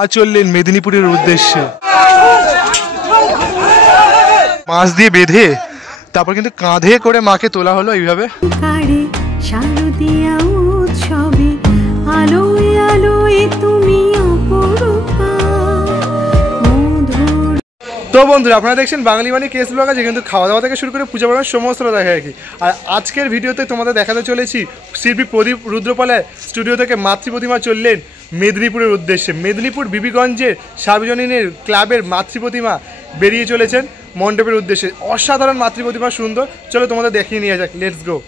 মা চললেন মেদিনীপুরের উদ্দেশ্যে। মাছ দিয়ে বেঁধে তারপর কিন্তু কাঁধে করে মাকে তোলা হলো এইভাবে। তো বন্ধুরা আপনারা দেখছেন বাঙালি মানে কেস ব্লগ আছে, কিন্তু খাওয়া দাওয়া থেকে শুরু করে পূজা পার্বণ সমস্তটা দেখা আর কি। আর আজকের ভিডিওতে তোমাদের দেখাতে চলেছি শিল্পী প্রদীপ রুদ্রপালের স্টুডিও থেকে মাতৃ প্রতিমা চললেন মেদিনীপুরের উদ্দেশ্যে। মেদিনীপুর বিবিগঞ্জের সার্বজনীনের ক্লাবের মাতৃ প্রতিমা বেরিয়ে চলেছেন মণ্ডপের উদ্দেশ্যে। অসাধারণ মাতৃ প্রতিমা, সুন্দর। চলো তোমাদের দেখিয়ে নিয়ে যাক, লেটস গো।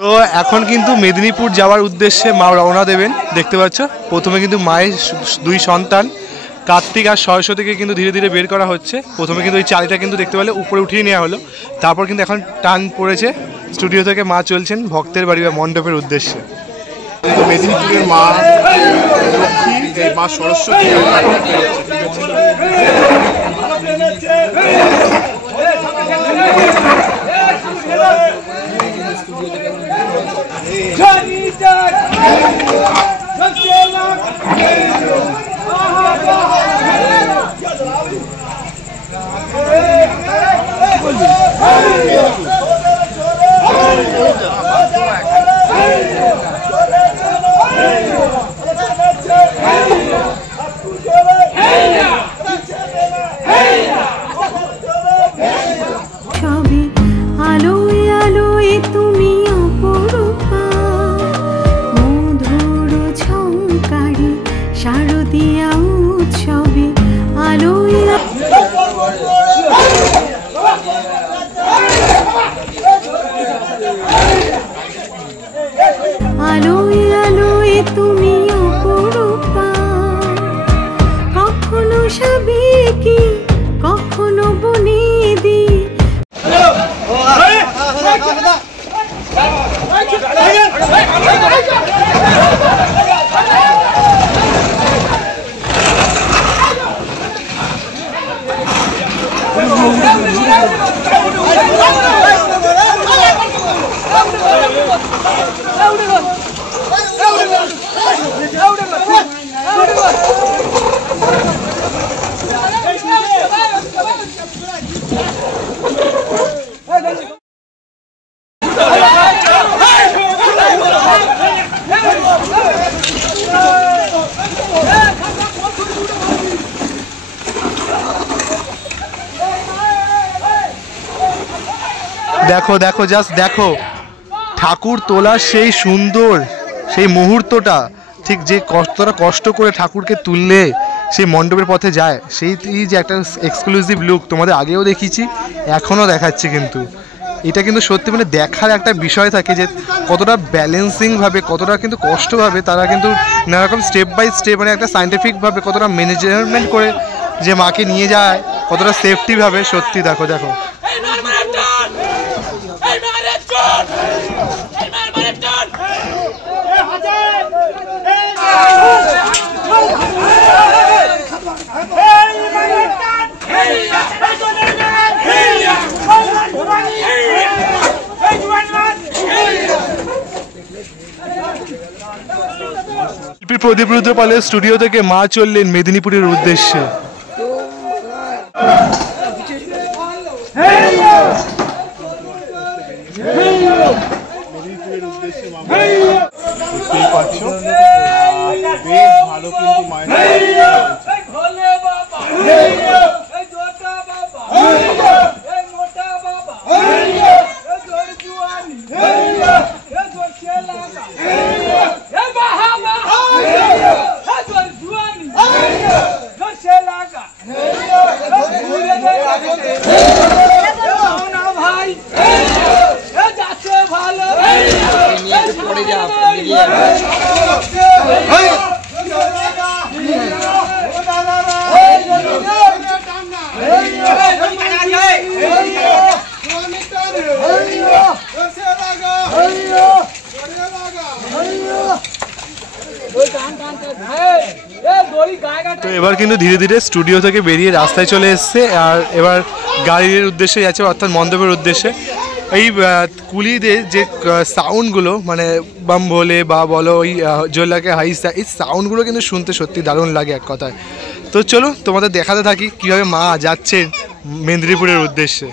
তো এখন কিন্তু মেদিনীপুর যাওয়ার উদ্দেশ্যে মা রওনা দেবেন। দেখতে পাচ্ছ প্রথমে কিন্তু মায়ের দুই সন্তান কার্তিক আর সরস্বতীকে কিন্তু ধীরে ধীরে বের করা হচ্ছে। প্রথমে কিন্তু ওই চালিটা কিন্তু দেখতে পেলে উপরে উঠিয়ে নেওয়া হলো, তারপর কিন্তু এখন টান পড়েছে স্টুডিও থেকে মা চলছেন ভক্তের বাড়ি বা মণ্ডপের উদ্দেশ্যে। মেদিনীপুরের মা লক্ষ্মী, এই মা সরস্বতী দেখো দেখো, জাস্ট দেখো ঠাকুর তোলার সেই সুন্দর সেই মুহূর্তটা, ঠিক যে কতটা কষ্ট করে ঠাকুরকে তুললে সেই মণ্ডপের পথে যায়, সেই যে একটা এক্সক্লুসিভ লুক তোমাদের আগেও দেখিয়েছি, এখনও দেখাচ্ছি। কিন্তু এটা কিন্তু সত্যি মানে দেখার একটা বিষয় থাকে যে কতটা ব্যালেন্সিংভাবে, কতটা কিন্তু কষ্টভাবে তারা কিন্তু নানারকম স্টেপ বাই স্টেপ মানে একটা সায়েন্টিফিকভাবে কতটা ম্যানেজমেন্ট করে যে মাকে নিয়ে যায়, কতটা সেফটিভাবে। সত্যি দেখো দেখো শিল্পী প্রদীপ রুদ্রপালের স্টুডিও থেকে মা চললেন মেদিনীপুরের উদ্দেশ্যে। বেশ ভালো, কিন্তু মায়ের তো এবার কিন্তু ধীরে ধীরে স্টুডিও থেকে বেরিয়ে রাস্তায় চলে এসছে, আর এবার গাড়ির উদ্দেশ্যে যাচ্ছে, অর্থাৎ মণ্ডপের উদ্দেশ্যে। এই কুলিদের যে সাউন্ডগুলো, মানে বাম ভোলে বা বলো ওই জোলাকে হাইসা, এই সাউন্ডগুলো কিন্তু শুনতে সত্যি দারুণ লাগে এক কথায়। তো চলো তোমাদের দেখাতে থাকি কীভাবে মা যাচ্ছেন মেদিনীপুরের উদ্দেশ্যে।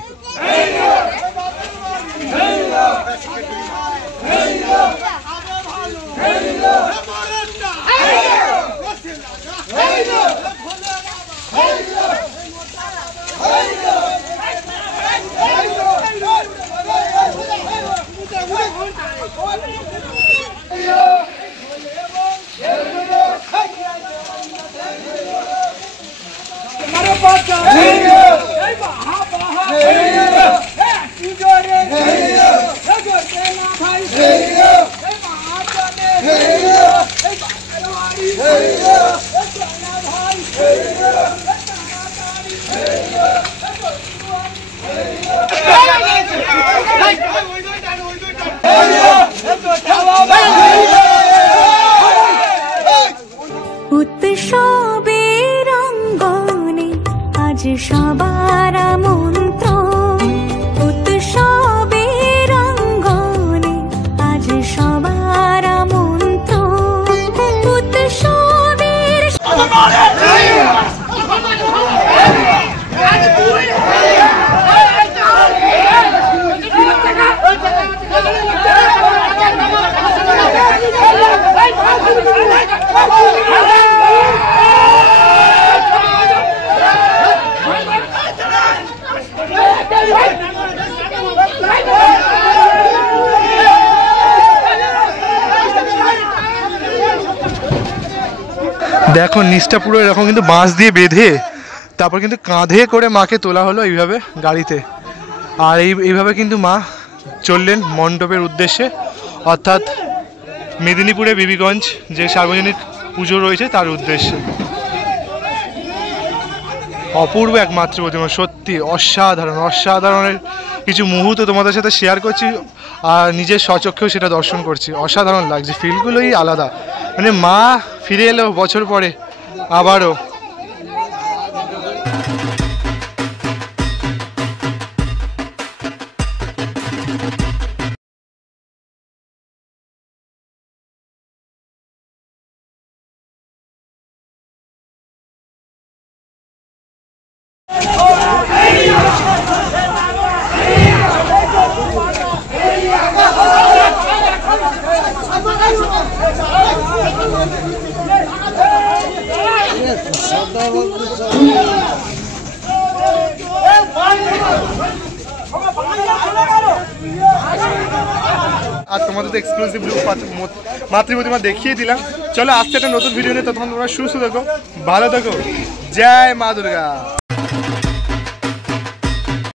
উৎসবের অঙ্গনে আজ সবার মন্ত্র, উৎসবের অঙ্গনে আজ সবার মন্ত্র, উৎসবের দেখো নিচটা পুরো এরকম কিন্তু বাঁশ দিয়ে বেঁধে তারপর কিন্তু কাঁধে করে মাকে তোলা হলো এইভাবে গাড়িতে। আর এইভাবে কিন্তু মা চললেন মণ্ডপের উদ্দেশ্যে, অর্থাৎ মেদিনীপুরে বিবিগঞ্জ যে সার্বজনীন পুজো রয়েছে তার উদ্দেশ্যে। অপূর্ব একমাত্র প্রতিমা, সত্যি অসাধারণ। অসাধারণের কিছু মুহূর্ত তোমাদের সাথে শেয়ার করছি, আর নিজের স্বচক্ষেও সেটা দর্শন করছি। অসাধারণ লাগছে, ফিলগুলোই আলাদা। মানে মা ফিরে এলো বছর পরে আবারও। আর তোমাদের তো এক্সক্লুসিভ লুক মাতৃ প্রতিমা দেখিয়ে দিলাম। চলো আসছে একটা নতুন ভিডিও নিয়ে, তখন তোমরা সুস্থ থাকো, ভালো থাকো। জয় মা দুর্গা।